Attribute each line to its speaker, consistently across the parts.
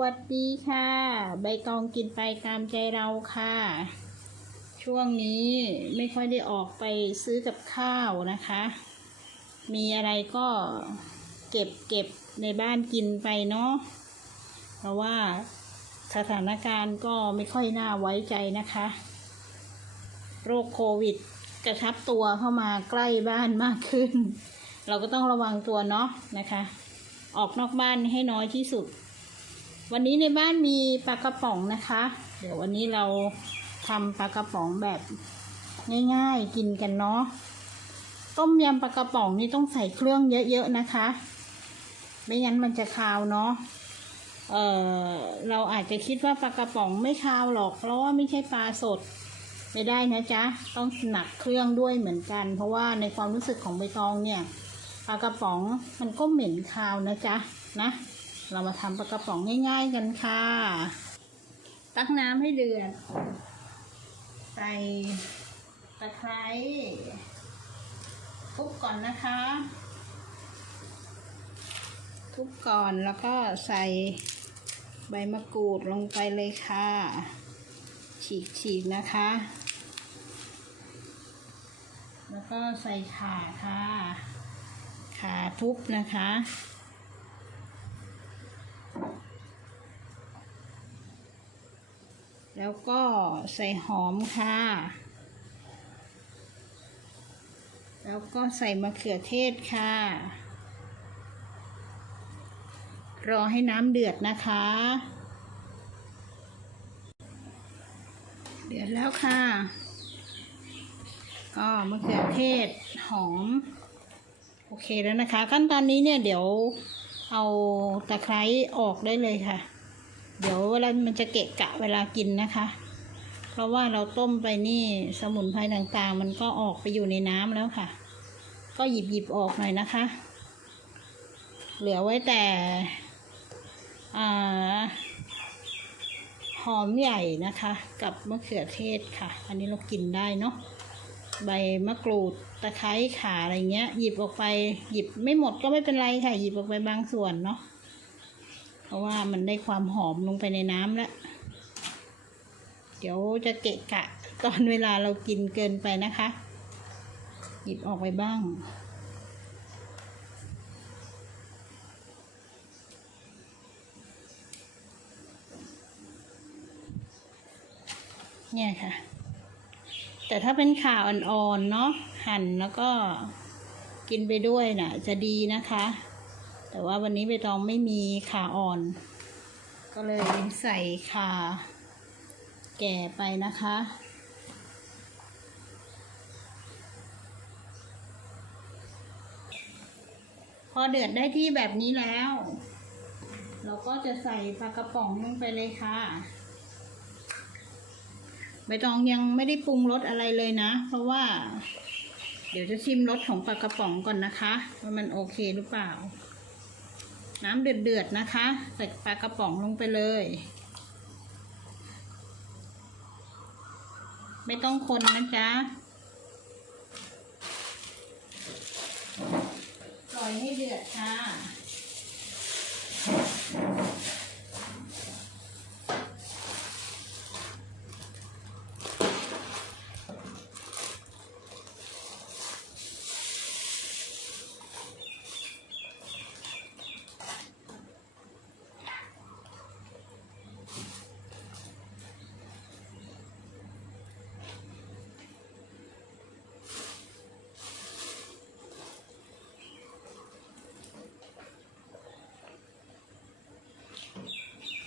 Speaker 1: วัสดีค่ะ ใบตองกินไปตามใจเราค่ะ ช่วงนี้ไม่ค่อยได้ออกไปซื้อกับข้าวนะคะ มีอะไรก็เก็บเก็บในบ้านกินไปเนาะเพราะว่าสถานการณ์ก็ไม่ค่อยน่าไว้ใจนะคะ โรคโควิดกระชับตัวเข้ามาใกล้บ้านมากขึ้น เราก็ต้องระวังตัวเนาะนะคะ ออกนอกบ้านให้น้อยที่สุด วันนี้ในบ้านมีปลากระป๋องนะคะ เดี๋ยววันนี้เราทำปลากระป๋องแบบง่ายๆกินกันเนาะต้มยำปลากระป๋องนี่ต้องใส่เครื่องเยอะๆนะคะ ไม่งั้นมันจะคาวเนาะเออเราอาจจะคิดว่าปลากระป๋องไม่คาวหรอก เพราะว่าไม่ใช่ปลาสดไม่ได้นะจ๊ะ ต้องหนักเครื่องด้วยเหมือนกัน เพราะว่าในความรู้สึกของใบตองเนี่ยปลากระป๋องมันก็เหม็นคาวนะจ๊ะนะ เรามาทำปลากระป๋องง่าย ๆ กันค่ะ ตักน้ำให้เดือด ใส่ตะไคร้ทุบก่อนนะคะ ทุบก่อนแล้วก็ใส่ใบมะกรูดลงไปเลยค่ะ ฉีกๆนะคะ แล้วก็ใส่ข่าค่ะขาทุบนะคะ แล้วก็ใส่หอมค่ะ แล้วก็ใส่มะเขือเทศค่ะ รอให้น้ำเดือดนะคะ เดือดแล้วค่ะ ก็มะเขือเทศหอม โอเคแล้วนะคะ ขั้นตอนนี้เนี่ยเดี๋ยวเอาตะไคร้ออกได้เลยค่ะ เดี๋ยวเวลามันจะเกะกะเวลากินนะคะ เพราะว่าเราต้มไปนี่สมุนไพรต่างๆ มันก็ออกไปอยู่ในน้ำแล้วค่ะ ก็หยิบหยิบออกหน่อยนะคะ เหลือไว้แต่หอมใหญ่นะคะ กับมะเขือเทศค่ะ อันนี้เรากินได้เนาะใบมะกรูดตะไคร้ขาอะไรเงี้ย หยิบออกไปหยิบไม่หมดก็ไม่เป็นไรค่ะ หยิบออกไปบางส่วนเนาะ ราะว่ามันได้ความหอมลงไปในน้ำแล้ว เดี๋ยวจะเกะกะตอนเวลาเรากินเกินไปนะคะ หยิบออกไปบ้าง เนี่ยค่ะ แต่ถ้าเป็นข่าอ่อนๆเนาะหั่นแล้วก็กินไปด้วยน่ะ จะดีนะคะ แต่ว่าวันนี้ใบตองไม่มีขาอ่อน ก็เลยใส่ขาแก่ไปนะคะ พอเดือดได้ที่แบบนี้แล้ว เราก็จะใส่ปลากระป๋องลงไปเลยค่ะใบตองยังไม่ได้ปรุงรสอะไรเลยนะ เพราะว่า เดี๋ยวจะชิมรสของปลากระป๋องก่อนนะคะ ว่ามันโอเคหรือเปล่า น้ำเดือดๆนะคะ ใส่ปลากระป๋องลงไปเลย ไม่ต้องคนนะจ๊ะปล่อยให้เดือดค่ะ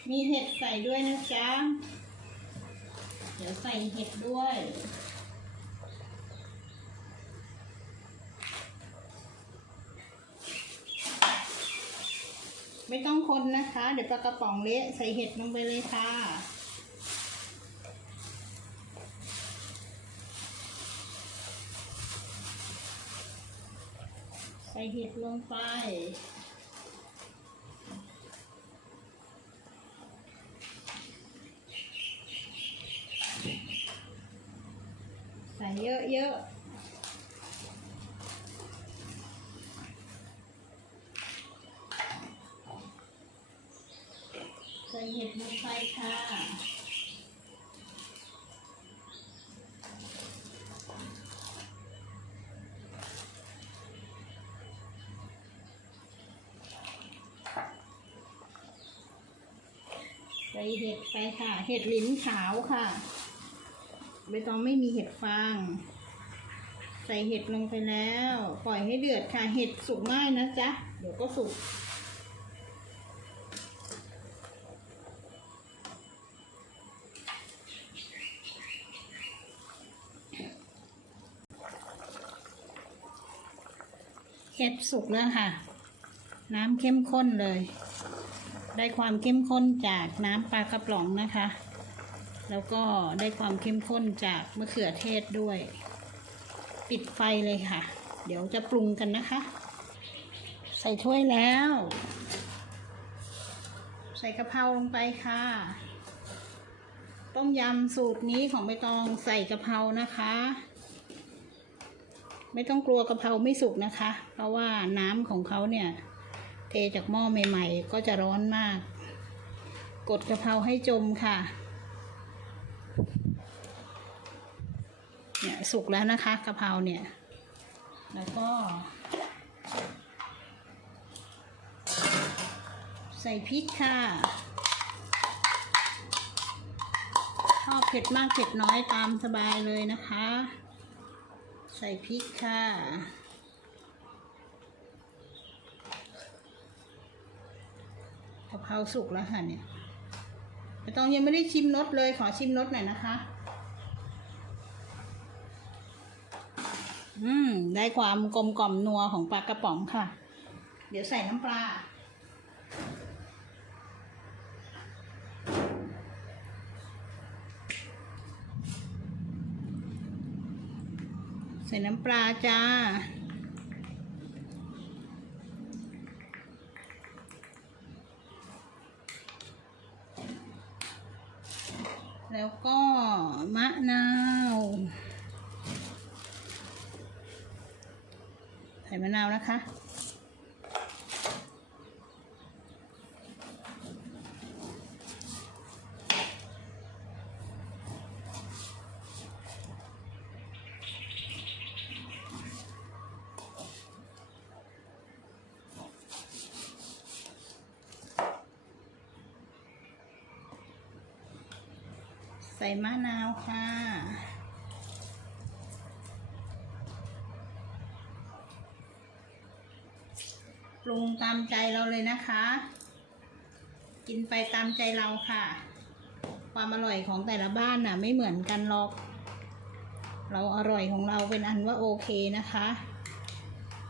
Speaker 1: มีเห็ดใส่ด้วยนะจ๊ะ เดี๋ยวใส่เห็ดด้วย ไม่ต้องคนนะคะ เดี๋ยวปลากระป๋องเละใส่เห็ดลงไปเลยค่ะใส่เห็ดลงไป ใส่เยอะๆใส่เห็ดลงไปค่ะใส่เห็ดไปค่ะ เห็ดลิ้นขาวค่ะ ใบตองไม่มีเห็ดฟาง ใส่เห็ดลงไปแล้ว ปล่อยให้เดือดค่ะ เห็ดสุกง่ายนะจ๊ะ เดี๋ยวก็สุก เห็ดสุกแล้วค่ะ น้ำเข้มข้นเลย ได้ความเข้มข้นจากน้ำปลากระป๋องนะคะ แล้วก็ได้ความเข้มข้นจากมะเขือเทศด้วย ปิดไฟเลยค่ะ เดี๋ยวจะปรุงกันนะคะ ใส่ถ้วยแล้ว ใส่กะเพราลงไปค่ะ ต้มยำสูตรนี้ของใบตองใส่กะเพรานะคะ ไม่ต้องกลัวกะเพราไม่สุกนะคะ เพราะว่าน้ำของเขาเนี่ย เทจากหม้อใหม่ ๆ ก็จะร้อนมาก กดกะเพราให้จมค่ะ เนี่ยสุกแล้วนะคะกะเพราเนี่ย แล้วก็ ใส่พริกค่ะชอบเผ็ดมากเผ็ดน้อยตามสบายเลยนะคะ ใส่พริกค่ะกะเพราสุกแล้วค่ะเนี่ยแต่ตองยังไม่ได้ชิมรสเลยขอชิมรสหน่อยนะคะ อืม ได้ความกลมกล่อมนัวของปลากระป๋องค่ะ เดี๋ยวใส่น้ำปลา ใส่น้ำปลาจ้าแล้วก็มะนาว ส่มะนาวนะคะ ใส่มะนาวค่ะ รุงตามใจเราเลยนะคะ กินไปตามใจเราค่ะ ความอร่อยของแต่ละบ้านน่ะ ไม่เหมือนกันหรอก เราอร่อยของเราเป็นอันว่าโอเคนะคะ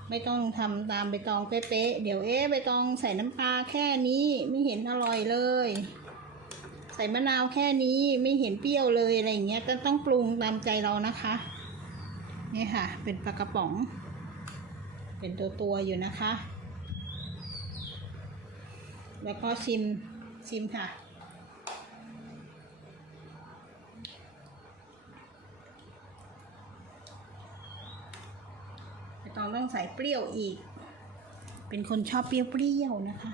Speaker 1: ไม่ต้องทำตามใบตองเป๊ะๆเดี๋ยวเอ๊ะใบตองใส่น้ำปลาแค่นี้ไม่เห็นอร่อยเลย ใส่มะนาวแค่นี้ไม่เห็นเปรี้ยวเลยอะไรอย่างเงี้ยต้องต้องปรุงตามใจเรานะคะนี่ค่ะ เป็นปลากระป๋อง เป็นตัวตัวๆอยู่นะคะ แล้วก็ชิมชิมค่ะไม่ต้องต้องใส่เปรี้ยวอีก เป็นคนชอบเปรี้ยวๆนะคะ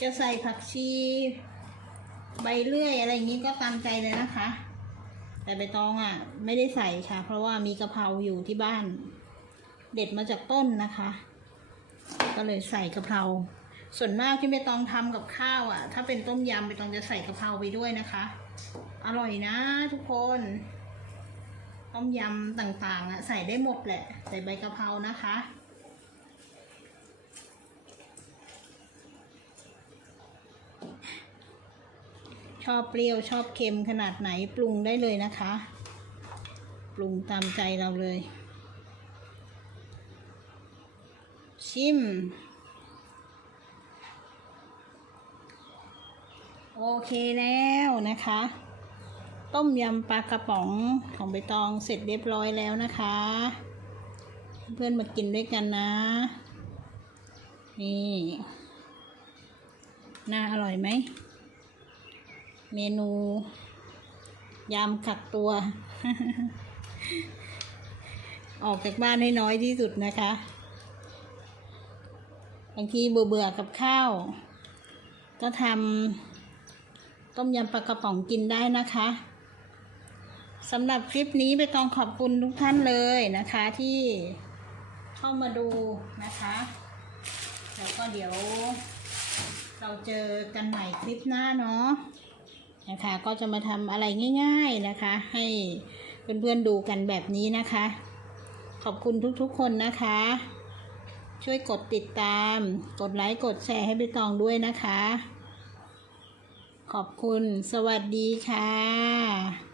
Speaker 1: จะใส่ผักชี ใบเลื่อยอะไรอย่างนี้ก็ตามใจเลยนะคะ แต่ใบตองอะ ไม่ได้ใส่ค่ะ เพราะว่ามีกะเพราอยู่ที่บ้าน เด็ดมาจากต้นนะคะ ก็เลยใส่กะเพราส่วนมากที่ใบตองทำกับข้าวอะ ถ้าเป็นต้มยำใบตองจะใส่กะเพราไปด้วยนะคะ อร่อยนะทุกคน ต้มยำต่างๆอะใส่ได้หมดแหละ ใส่ใบกะเพรานะคะ ชอบเปรี้ยวชอบเค็มขนาดไหนปรุงได้เลยนะคะ ปรุงตามใจเราเลย ชิม โอเคแล้วนะคะ ต้มยำปลากระป๋องของใบตองเสร็จเรียบร้อยแล้วนะคะ เพื่อนมากินด้วยกันนะ นี่ น่าอร่อยไหม เมนูยำกักตัว ออกจากบ้านให้น้อยที่สุดนะคะ บางทีเบื่อเบื่อกับข้าว ก็ทำต้มยำปลากระป๋องกินได้นะคะสำหรับคลิปนี้ไปต้องขอบคุณทุกท่านเลยนะคะที่เข้ามาดูนะคะแล้วก็เดี๋ยวเราเจอกันใหม่คลิปหน้าเนาะ นะคะ ก็จะมาทำอะไรง่ายๆนะคะ ให้เพื่อนๆดูกันแบบนี้นะคะ ขอบคุณทุกๆคนนะคะ ช่วยกดติดตาม กดไลค์กดแชร์ให้ใบตองด้วยนะคะ ขอบคุณสวัสดีค่ะ